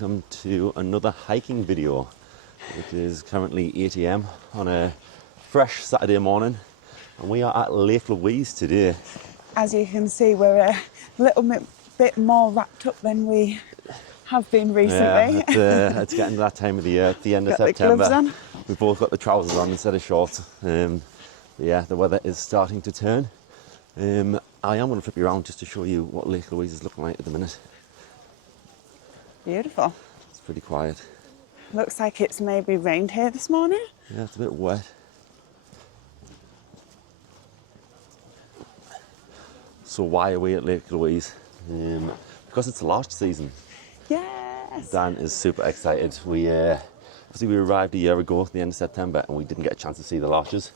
welcome to another hiking video. It is currently 8 AM on a fresh Saturday morning and we are at Lake Louise today. As you can see, we're a little bit more wrapped up than we have been recently. Yeah, it's getting to that time of the year, at the end of September. The gloves on. We've both got the trousers on instead of shorts. Yeah, the weather is starting to turn. I am going to flip you around just to show you what Lake Louise is looking like at the minute. Beautiful. It's pretty quiet. Looks like it's maybe rained here this morning. Yeah, it's a bit wet. So why are we at Lake Louise? Because it's larch season. Yes. Dan is super excited. We arrived a year ago at the end of September and we didn't get a chance to see the larches.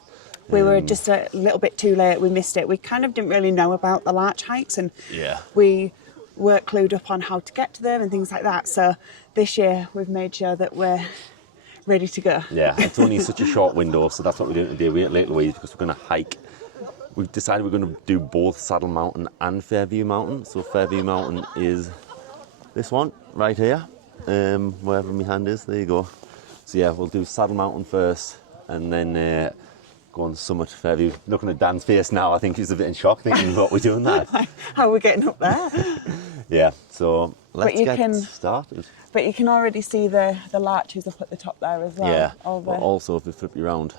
We were just a little bit too late. We missed it. We kind of didn't really know about the larch hikes, and we weren't clued up on how to get to them and things like that. So this year we've made sure that we're ready to go. Yeah, it's only such a short window, so that's what we're doing today. We're at Lake Louise because we're going to hike. We've decided we're going to do both Saddle Mountain and Fairview Mountain. So Fairview Mountain is this one right here, wherever my hand is. There you go. So yeah, we'll do Saddle Mountain first and then go on Summit Fairview. Looking at Dan's face now, I think he's a bit in shock thinking what we're doing that. How are we getting up there? Yeah, so let's get started. But you can already see the larches up at the top there as well. Yeah, but also if we flip you around,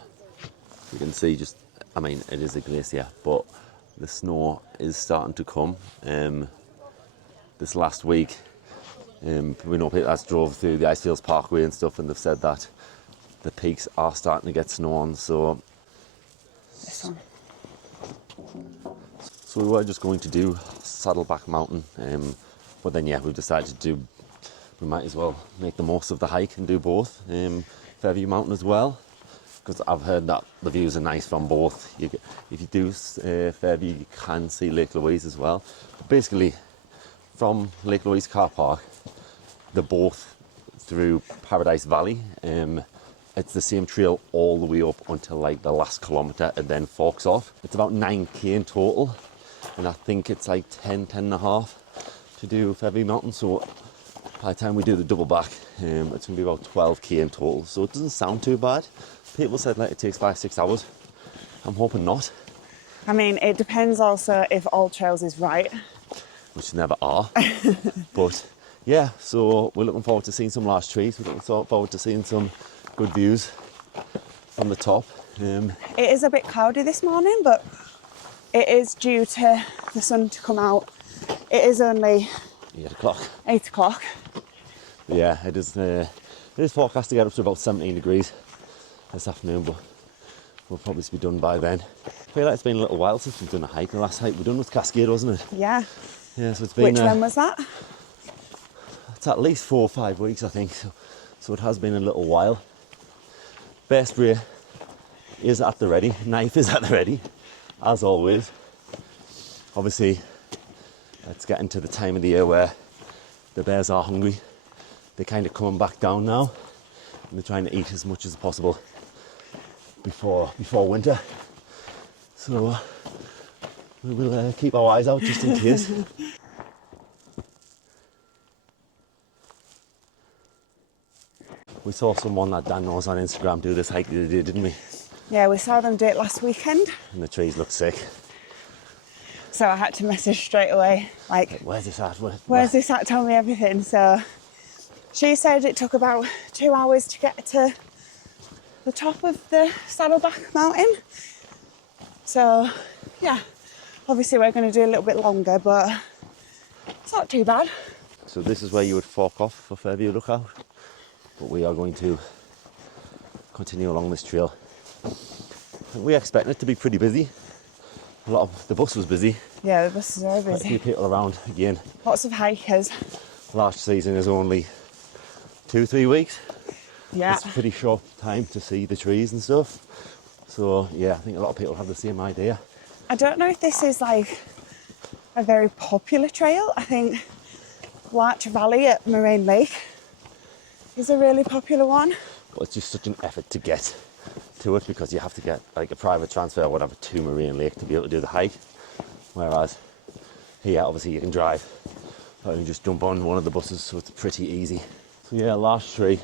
you can see just, I mean, it is a glacier, but the snow is starting to come. This last week, we know people that drove through the Icefields Parkway and stuff, and they've said that the peaks are starting to get snow on, so... This one. So we were just going to do Saddleback Mountain, but then yeah, we've decided to do, we might as well make the most of the hike and do both. Fairview Mountain as well, because I've heard that the views are nice from both. If you do Fairview, you can see Lake Louise as well. But basically, from Lake Louise car park, they're both through Paradise Valley. It's the same trail all the way up until like the last kilometre and then forks off. It's about 9k in total, and I think it's like 10 and a half to do Fairview Mountain. So by the time we do the double back, it's going to be about 12k in total. So it doesn't sound too bad. People said like it takes 5-6 hours. I'm hoping not. I mean, it depends also if All Trails is right. Which never are. But yeah, so we're looking forward to seeing some large trees. We're looking forward to seeing some good views from the top. It is a bit cloudy this morning, but it is due to the sun to come out. It is only 8 o'clock. 8 o'clock. Yeah, it is forecast to get up to about 17 degrees this afternoon, but we'll probably be done by then. I feel like it's been a little while since we've done a hike. The last hike we done was Cascade, wasn't it? Yeah. Yeah, so it's been... Which one was that? It's at least 4 or 5 weeks, I think. So it has been a little while. Bear spray is at the ready. Knife is at the ready, as always. Obviously, it's getting to the time of the year where the bears are hungry. They're kind of coming back down now, and they're trying to eat as much as possible before winter. So we will keep our eyes out just in case. We saw someone that Dan knows on Instagram do this hike the other day, didn't we? Yeah, we saw them do it last weekend. And the trees look sick. So I had to message straight away, like, where's this at? Where's this at? Tell me everything. So she said it took about 2 hours to get to the top of the Saddleback Mountain. So yeah, obviously we're going to do a little bit longer, but it's not too bad. So this is where you would fork off for Fairview Lookout. But we are going to continue along this trail. We expect it to be pretty busy. The bus was busy. Yeah, the bus is very busy. Quite a few people around again. Lots of hikers. Larch season is only 2-3 weeks. Yeah. It's a pretty short time to see the trees and stuff. So yeah, I think a lot of people have the same idea. I don't know if this is like a very popular trail. I think Larch Valley at Moraine Lake is a really popular one. But it's just such an effort to get to it because you have to get like a private transfer or whatever to Moraine Lake to be able to do the hike. Whereas here, obviously, you can drive or you can just jump on one of the buses, so it's pretty easy. Yeah, larch tree.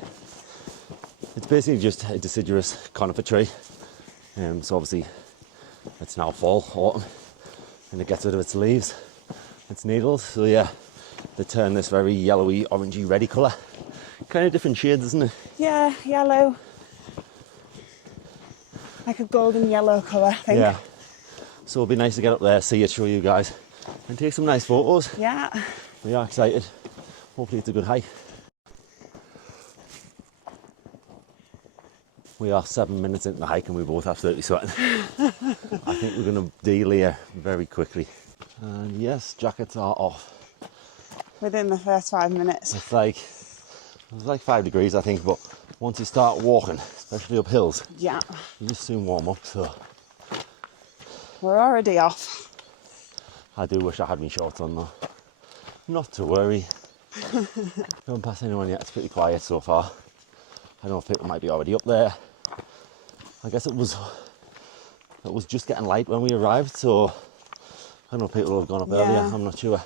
It's basically just a deciduous conifer tree. So obviously it's now fall, autumn, and it gets rid of its leaves, its needles. So yeah, they turn this very yellowy, orangey, reddy colour. Kind of different shades, isn't it? Yeah, yellow. Like a golden yellow colour, I think. Yeah. So it'll be nice to get up there, see it, show you guys, and take some nice photos. Yeah. We are excited. Hopefully it's a good hike. We are 7 minutes into the hike and we're both absolutely sweating. I think we're going to delayer very quickly. And yes, jackets are off. Within the first 5 minutes. It's like 5 degrees, I think, but once you start walking, especially up hills, Yeah. you just soon warm up. So We're already off. I do wish I had my shorts on though. Not to worry. Don't pass anyone yet. It's pretty quiet so far. I don't know if people might be already up there. I guess it was just getting light when we arrived, so I don't know if people have gone up earlier. I'm not sure.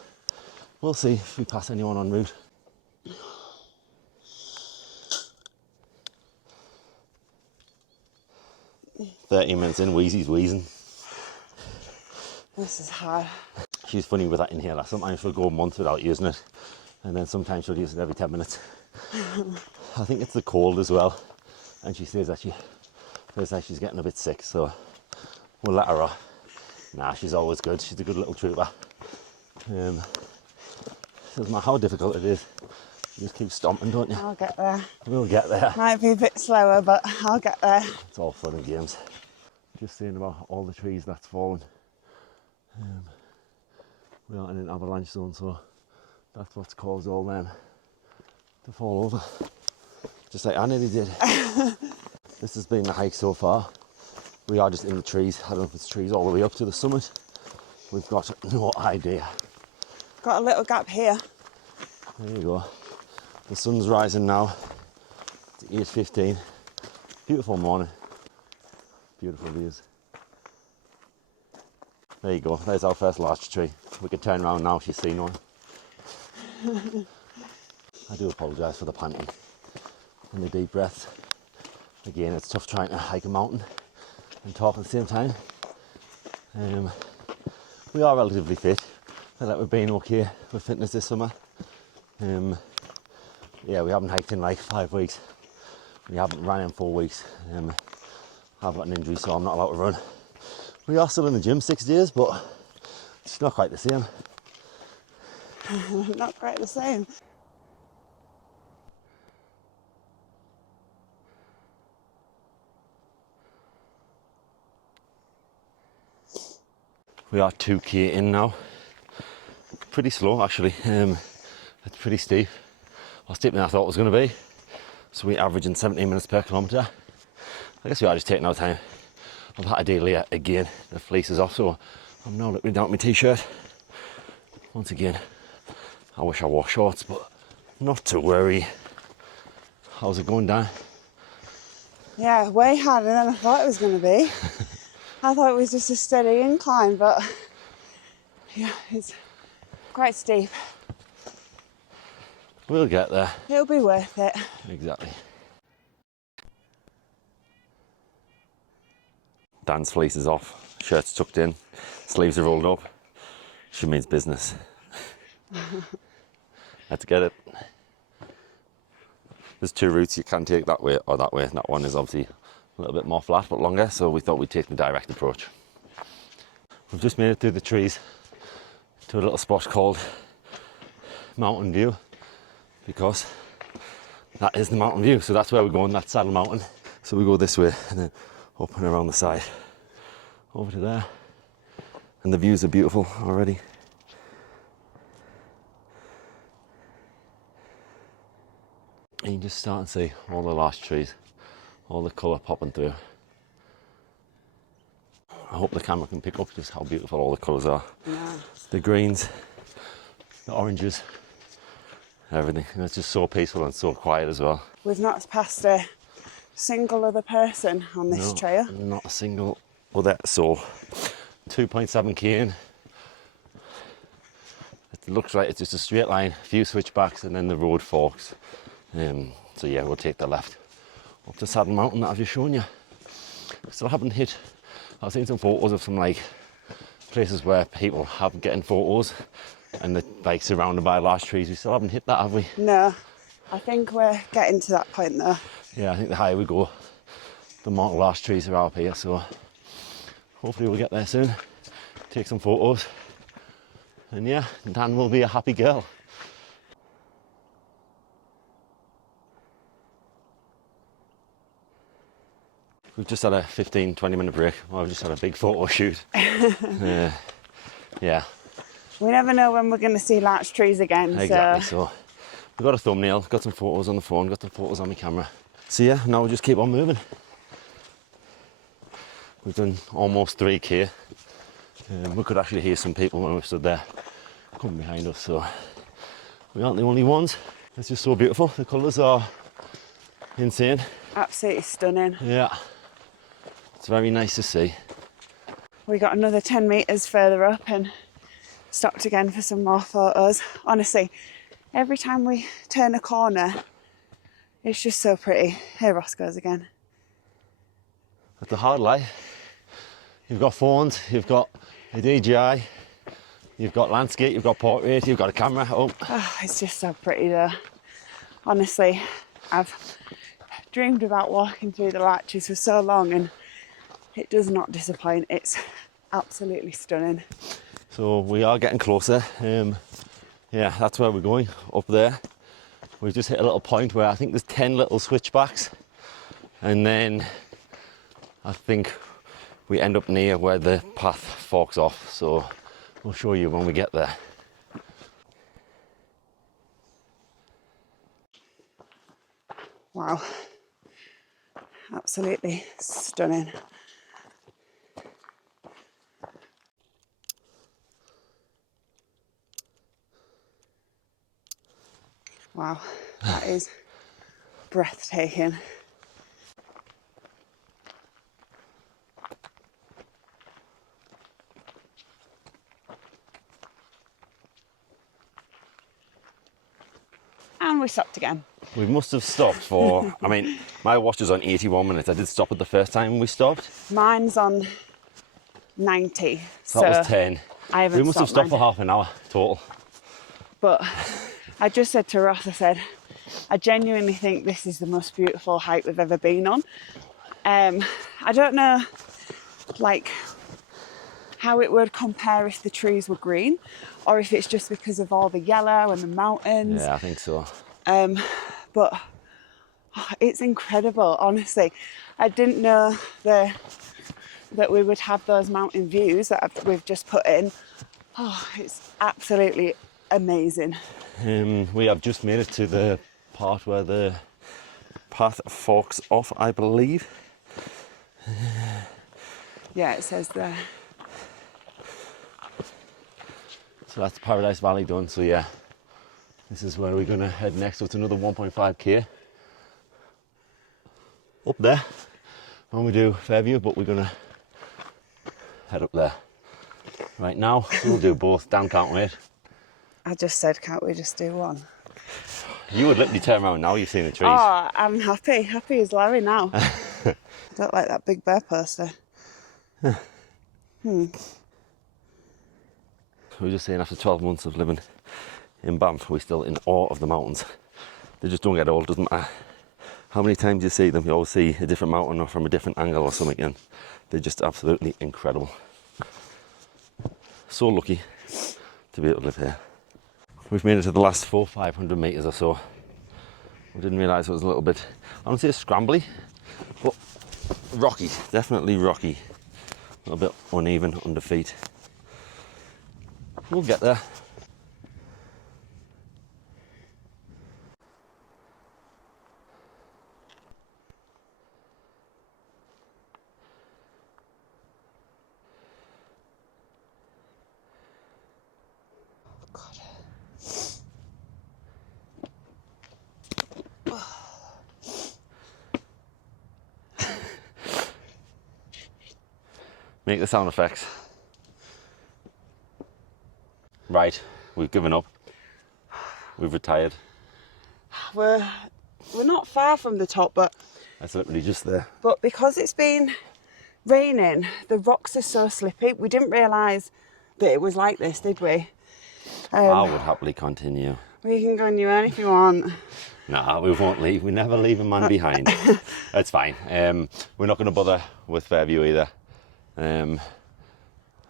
We'll see if we pass anyone en route. "30 minutes in, Wheezy's wheezing." This is hard. She's funny with that inhaler. Sometimes she'll go a month without using it, and then sometimes she'll use it every 10 minutes. I think it's the cold as well, and she says that she feels like she's getting a bit sick, so we'll let her off. Nah, she's always good. She's a good little trooper. Doesn't matter how difficult it is, you just keep stomping, don't you? I'll get there. We'll get there. Might be a bit slower, but I'll get there. It's all fun and games. Just saying about all the trees that's fallen. We are in an avalanche zone, so that's what's caused all them to fall over. Just like I nearly did. This has been the hike so far. We are just in the trees. I don't know if it's trees all the way up to the summit. We've got no idea. Got a little gap here. There you go. The sun's rising now. It's 8:15. Beautiful morning. Beautiful views. There you go. There's our first larch tree. We can turn around now if you've seen one. I do apologise for the panting and the deep breaths. Again, it's tough trying to hike a mountain and talk at the same time. We are relatively fit. I feel like we've been okay with fitness this summer. Yeah, we haven't hiked in like 5 weeks. We haven't ran in 4 weeks. I've got an injury, so I'm not allowed to run. We are still in the gym 6 days, but it's not quite the same. Not quite the same. We are 2k in now. Pretty slow actually. It's pretty steep. Or steeper than I thought it was going to be. So we're averaging 17 minutes per kilometre. I guess we are just taking our time. I've had a delay again. The fleece is off, so I'm now looking down at my t-shirt. Once again, I wish I wore shorts, but not to worry. How's it going, Dan? Yeah, way harder than I thought it was going to be. I thought it was just a steady incline, but yeah, it's quite steep. We'll get there. It'll be worth it. Exactly. Dan's fleece is off, shirt's tucked in, sleeves are rolled up. She means business. Let's get it. There's 2 routes, you can take that way or that way. That one is obviously a little bit more flat but longer, so we thought we'd take the direct approach. We've just made it through the trees to a little spot called Mountain View, because that is the mountain view. So that's where we're going, that's Saddle Mountain. So we go this way and then up and around the side over to there, and the views are beautiful already. And you can just start and see all the larch trees, all the colour popping through. I hope the camera can pick up just how beautiful all the colours are. Yeah. The greens, the oranges, everything. And it's just so peaceful and so quiet as well. We've not passed a single other person on this trail. Not a single other soul. 2.7k in. It looks like it's just a straight line, a few switchbacks, and then the road forks. So yeah, we'll take the left up to Saddle Mountain that I've just shown you. Still haven't hit, I've seen some photos of some like places where people have been getting photos and they're like surrounded by large trees. We still haven't hit that, have we? No, I think we're getting to that point though. Yeah, I think the higher we go, the more large trees are up here, so hopefully we'll get there soon, take some photos, and yeah, Dan will be a happy girl. We've just had a 15-20 minute break. Well, we've just had a big photo shoot. Yeah. We never know when we're going to see larch trees again. Exactly, so we've got a thumbnail, got some photos on the phone, got some photos on my camera. So yeah, now we'll just keep on moving. We've done almost 3k. We could actually hear some people when we stood there coming behind us, so we aren't the only ones. It's just so beautiful. The colours are insane. Absolutely stunning. Yeah, it's very nice to see. We got another 10 metres further up and stopped again for some more photos. Honestly, every time we turn a corner, it's just so pretty. Here Ross goes again. It's a hard life. You've got phones, you've got a DJI, you've got landscape, you've got portrait, you've got a camera. Oh, it's just so pretty though. Honestly, I've dreamed about walking through the larches for so long and it does not disappoint. It's absolutely stunning. So we are getting closer. Yeah, that's where we're going, up there. We've just hit a little point where I think there's 10 little switchbacks, and then I think we end up near where the path forks off, so we'll show you when we get there. Wow, absolutely stunning. Wow, that is breathtaking. And we stopped again. We must have stopped for, I mean, my watch is on 81 minutes. I did stop it the first time we stopped. Mine's on 90. So that was 10. I haven't We must have stopped mine. for half an hour total. But I just said to Ross, I said, I genuinely think this is the most beautiful hike we've ever been on. I don't know, like, how it would compare if the trees were green, or if it's just because of all the yellow and the mountains. Yeah, I think so. But it's incredible, honestly. I didn't know that we would have those mountain views that we've just put in. Oh, it's absolutely amazing. We have just made it to the part where the path forks off, I believe. Yeah, it says there. So that's Paradise Valley done, so yeah. This is where we're gonna head next. So it's another 1.5k up there when we do Fairview, but we're gonna head up there. Right now, we'll do both. Dan can't wait. I just said, can't we just do one? You would literally turn around now you've seen the trees. Oh, I'm happy. Happy as Larry now. I don't like that big bear poster. We were just saying, after 12 months of living in Banff, we're still in awe of the mountains. They just don't get old, doesn't matter how many times you see them. You always see a different mountain or from a different angle or something, and they're just absolutely incredible. So lucky to be able to live here. We've made it to the last 400-500 metres or so. We didn't realise it was a little bit, I don't say scrambly, but rocky, definitely rocky. A little bit uneven under feet. We'll get there. Make the sound effects. Right, we've given up. We've retired. We're we're not far from the top, but That's literally just there. But because it's been raining, the rocks are so slippy. We didn't realise that it was like this, did we? I would happily continue. We can go on you if you want. Nah, we won't leave. We never leave a man behind. That's fine. We're not going to bother with Fairview either.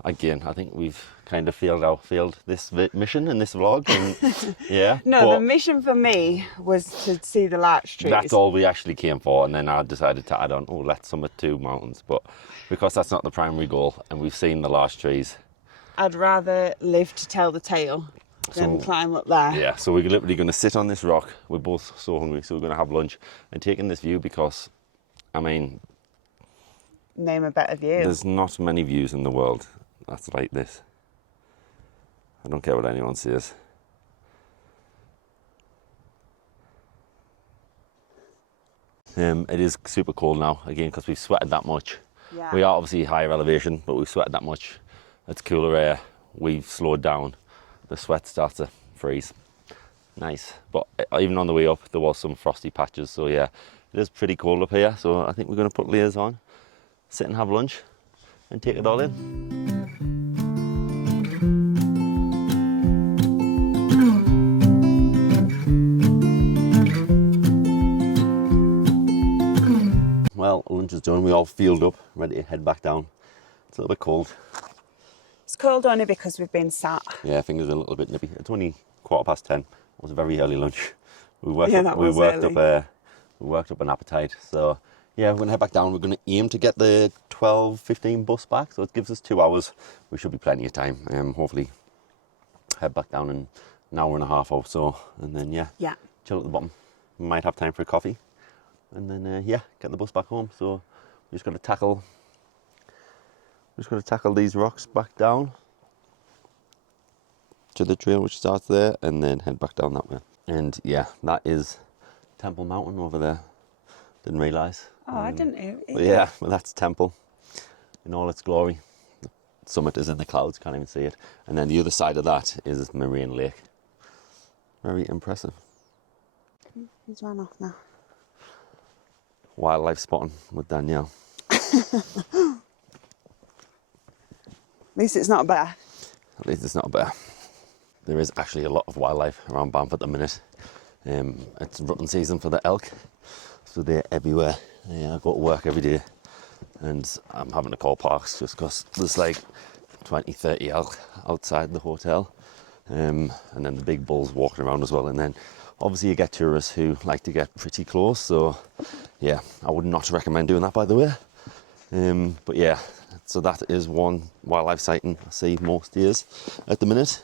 Again, I think we've kind of failed this mission in this vlog. And, yeah. No, the mission for me was to see the larch trees. That's all we actually came for, and then I decided to add on, let's summit 2 mountains. But because that's not the primary goal, and we've seen the larch trees, I'd rather live to tell the tale than climb up there. Yeah, so we're literally going to sit on this rock. We're both so hungry, so we're going to have lunch and take in this view because, I mean, name a better view. There's not many views in the world that's like this. I don't care what anyone says. It is super cold now, again, because we've sweated that much. Yeah. We are obviously higher elevation, but we've sweated that much. It's cooler air. We've slowed down. The sweat starts to freeze. Nice. But even on the way up, there was some frosty patches. So yeah, it is pretty cold up here. So I think we're going to put layers on, sit and have lunch, and take it all in. Well, lunch is done. We all fueled up, ready to head back down. It's a little bit cold. It's cold only because we've been sat. Yeah, fingers are a little bit nippy. It's only 10:15. It was a very early lunch. We worked up an appetite. So yeah, we're gonna head back down. We're gonna aim to get the 12:15 bus back. So it gives us 2 hours. We should be plenty of time. Hopefully head back down in an hour and a half or so, and then yeah, chill at the bottom. We might have time for a coffee, and then yeah, get the bus back home. So we just got to tackle these rocks back down to the trail which starts there, and then head back down that way. And yeah, that is Temple Mountain over there. Didn't realise. Oh, I didn't know. But yeah, well, that's Temple in all its glory. The summit is in the clouds, can't even see it. And then the other side of that is Moraine Lake. Very impressive. He's run off now. Wildlife spotting with Danielle. At least it's not a bear. At least it's not a bear. There is actually a lot of wildlife around Banff at the minute. It's rutting season for the elk, so they're everywhere. I go to work every day and I'm having to call parks just because there's like 20, 30 elk outside the hotel. And then the big bulls walking around as well. And then obviously you get tourists who like to get pretty close. So yeah, I would not recommend doing that, by the way. But yeah, so that is one wildlife sighting I see most days at the minute.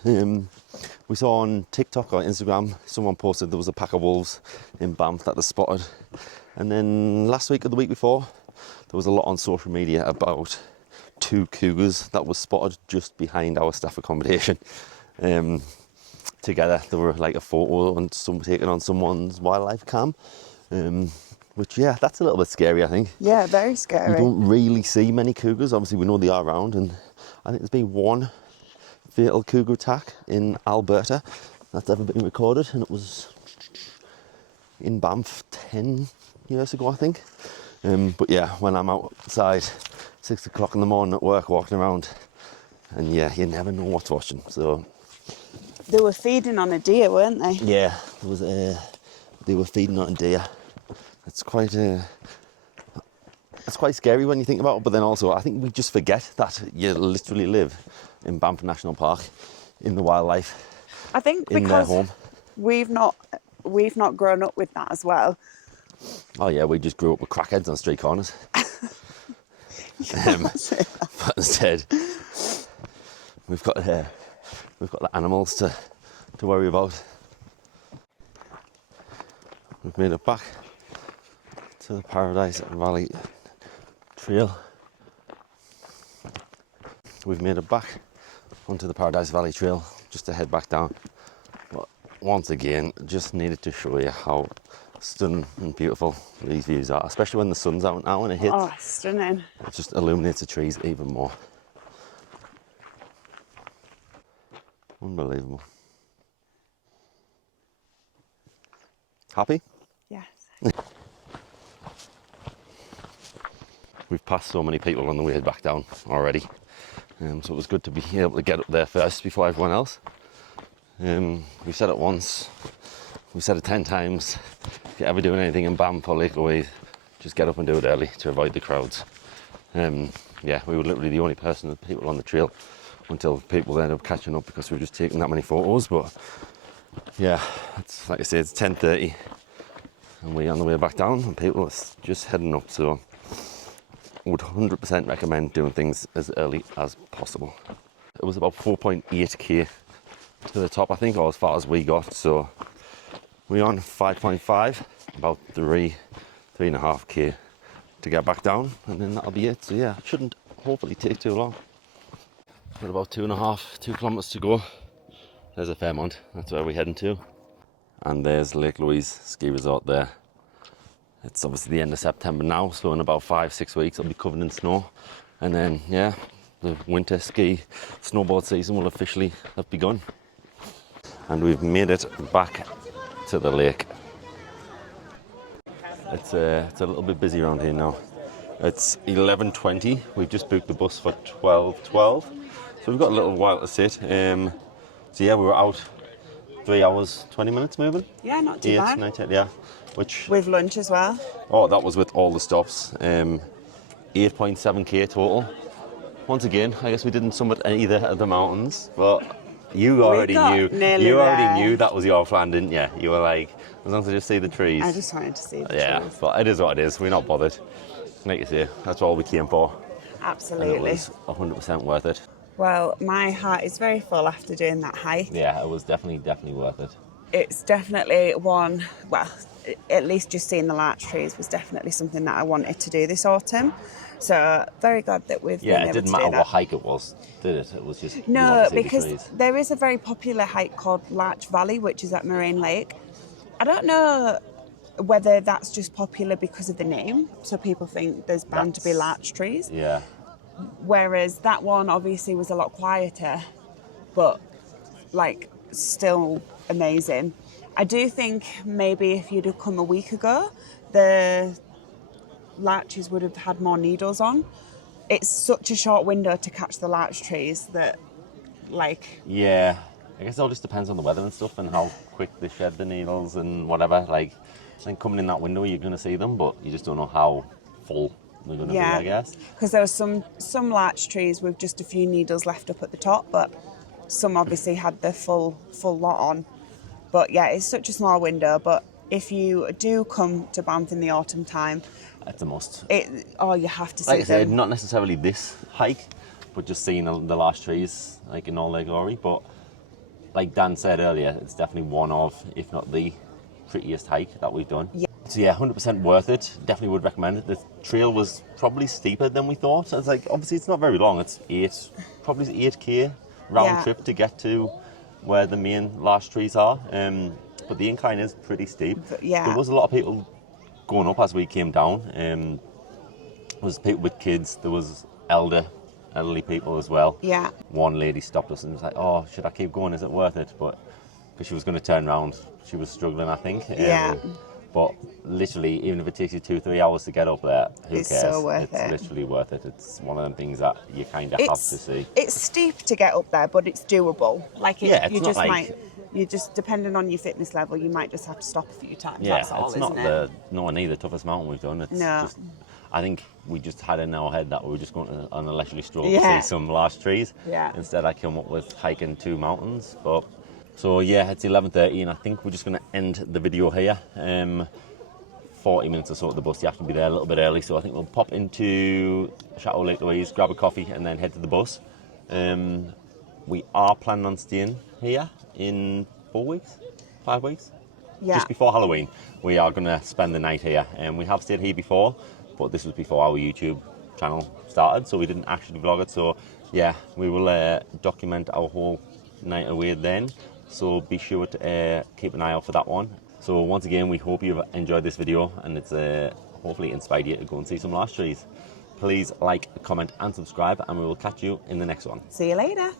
We saw on TikTok or Instagram, someone posted there was a pack of wolves in Banff that they spotted. And then last week or the week before, there was a lot on social media about 2 cougars that was spotted just behind our staff accommodation. Together, there were like a photo and some taken on someone's wildlife cam. Which, yeah, that's a little bit scary, I think. Yeah, very scary. You don't really see many cougars. Obviously, we know they are around, and I think there's been one fatal cougar attack in Alberta that's ever been recorded, and it was in Banff 10 years ago, I think. But yeah, when I'm outside 6 o'clock in the morning at work, walking around, and yeah, you never know what's watching. So they were feeding on a deer, weren't they? Yeah, there was they were feeding on a deer. It's quite scary when you think about it, but then also I think we just forget that you literally live in Banff National Park, in the wildlife. I think in because their home. we've not grown up with that as well. Oh yeah, we just grew up with crackheads on street corners. But instead, we've got the animals to worry about. We've made it back to the Paradise Valley Trail. We've made it back onto the Paradise Valley Trail just to head back down. But once again, just needed to show you how stunning and beautiful these views are, especially when the sun's out now and it hits. Oh, stunning. It just illuminates the trees even more. Unbelievable. Happy? Yes. We've passed so many people on the way back down already, so it was good to be able to get up there first before everyone else. We've said it once, we've said it 10 times. If you're ever doing anything in Banff or Lake Louise, just get up and do it early to avoid the crowds. Yeah, we were literally the only people on the trail until people ended up catching up because we were just taking that many photos. But yeah, it's, like I say, it's 10:30 and we're on the way back down and people are just heading up, so I would 100% recommend doing things as early as possible. It was about 4.8k to the top, I think, or as far as we got, so we're on 5.5, about 3.5k to get back down, and then that'll be it. So yeah, it shouldn't hopefully take too long. Got about 2 kilometres to go. There's a Fairmont, that's where we're heading to. And there's Lake Louise ski resort there. It's obviously the end of September now, so in about 5-6 weeks it'll be covered in snow. And then, yeah, the winter ski snowboard season will officially have begun. And we've made it back to the lake. It's a little bit busy around here now. It's 11:20. We've just booked the bus for 12:12, so we've got a little while to sit. So yeah, we were out 3 hours 20 minutes moving. Yeah, not too bad. 9, 10, yeah. Which With lunch as well. Oh, that was with all the stops. 8.7k total. Once again, I guess we didn't summit either of the mountains, but you already knew. You already knew that was your plan, didn't you? You were like, as long as I just see the trees. I just wanted to see the trees. Yeah, but it is what it is. We're not bothered. Like you say, that's all we came for. Absolutely. And it was 100% worth it. Well, my heart is very full after doing that hike. Yeah, it was definitely worth it. It's definitely one, well, at least just seeing the larch trees was definitely something that I wanted to do this autumn. So very glad that we've been able to do that. Yeah, it didn't matter what hike it was, did it? It was just no, because there is a very popular hike called Larch Valley, which is at Moraine Lake. I don't know whether that's just popular because of the name, so people think there's bound to be larch trees. Yeah. Whereas that one obviously was a lot quieter, but like still amazing. I do think maybe if you'd have come a week ago, the larches would have had more needles on. It's such a short window to catch the larch trees that, like... Yeah, I guess it all just depends on the weather and stuff and how quick they shed the needles and whatever. Like, I think coming in that window you're going to see them, but you just don't know how full they're going to be, I guess. Because there were some larch trees with just a few needles left up at the top, but some obviously had the full lot on. But yeah, it's such a small window, but if you do come to Banff in the autumn time... It's a must. You have to see them. Like I said, them. not necessarily this hike, but just seeing the larch trees like in all their glory. But like Dan said earlier, it's definitely one of, if not the prettiest hike that we've done. Yeah. So yeah, 100% worth it. Definitely would recommend it. The trail was probably steeper than we thought. It's like, obviously it's not very long. It's 8k round trip to get to where the main larch trees are. But the incline is pretty steep. Yeah. There was a lot of people going up as we came down. There was people with kids. There was elderly people as well. Yeah. One lady stopped us and was like, "Oh, should I keep going? Is it worth it?" But because she was going to turn around, she was struggling, I think. Yeah. But literally, even if it takes you 2-3 hours to get up there, who it's cares? So worth it's literally worth it. It's one of them things that you kind of have to see. It's steep to get up there, but it's doable. Like it's not like... You just, depending on your fitness level, you might just have to stop a few times. Yeah, that's all, it's not nowhere near the toughest mountain we've done. It's just, I think we just had in our head that we were just going on a leisurely stroll to see some large trees. Yeah. Instead, I came up with hiking 2 mountains. But so yeah, it's 11:30, and I think we're just going to end the video here. 40 minutes or so at the bus. You have to be there a little bit early, so I think we'll pop into Chateau Lake Louise, grab a coffee, and then head to the bus. We are planning on staying here in 4 weeks, 5 weeks, just before Halloween. We are going to spend the night here, and we have stayed here before, but this was before our YouTube channel started, so we didn't actually vlog it. So yeah, we will document our whole night away then, so be sure to keep an eye out for that one. So once again, we hope you've enjoyed this video and it's hopefully inspired you to go and see some larch trees. Please like, comment and subscribe, and we will catch you in the next one. See you later.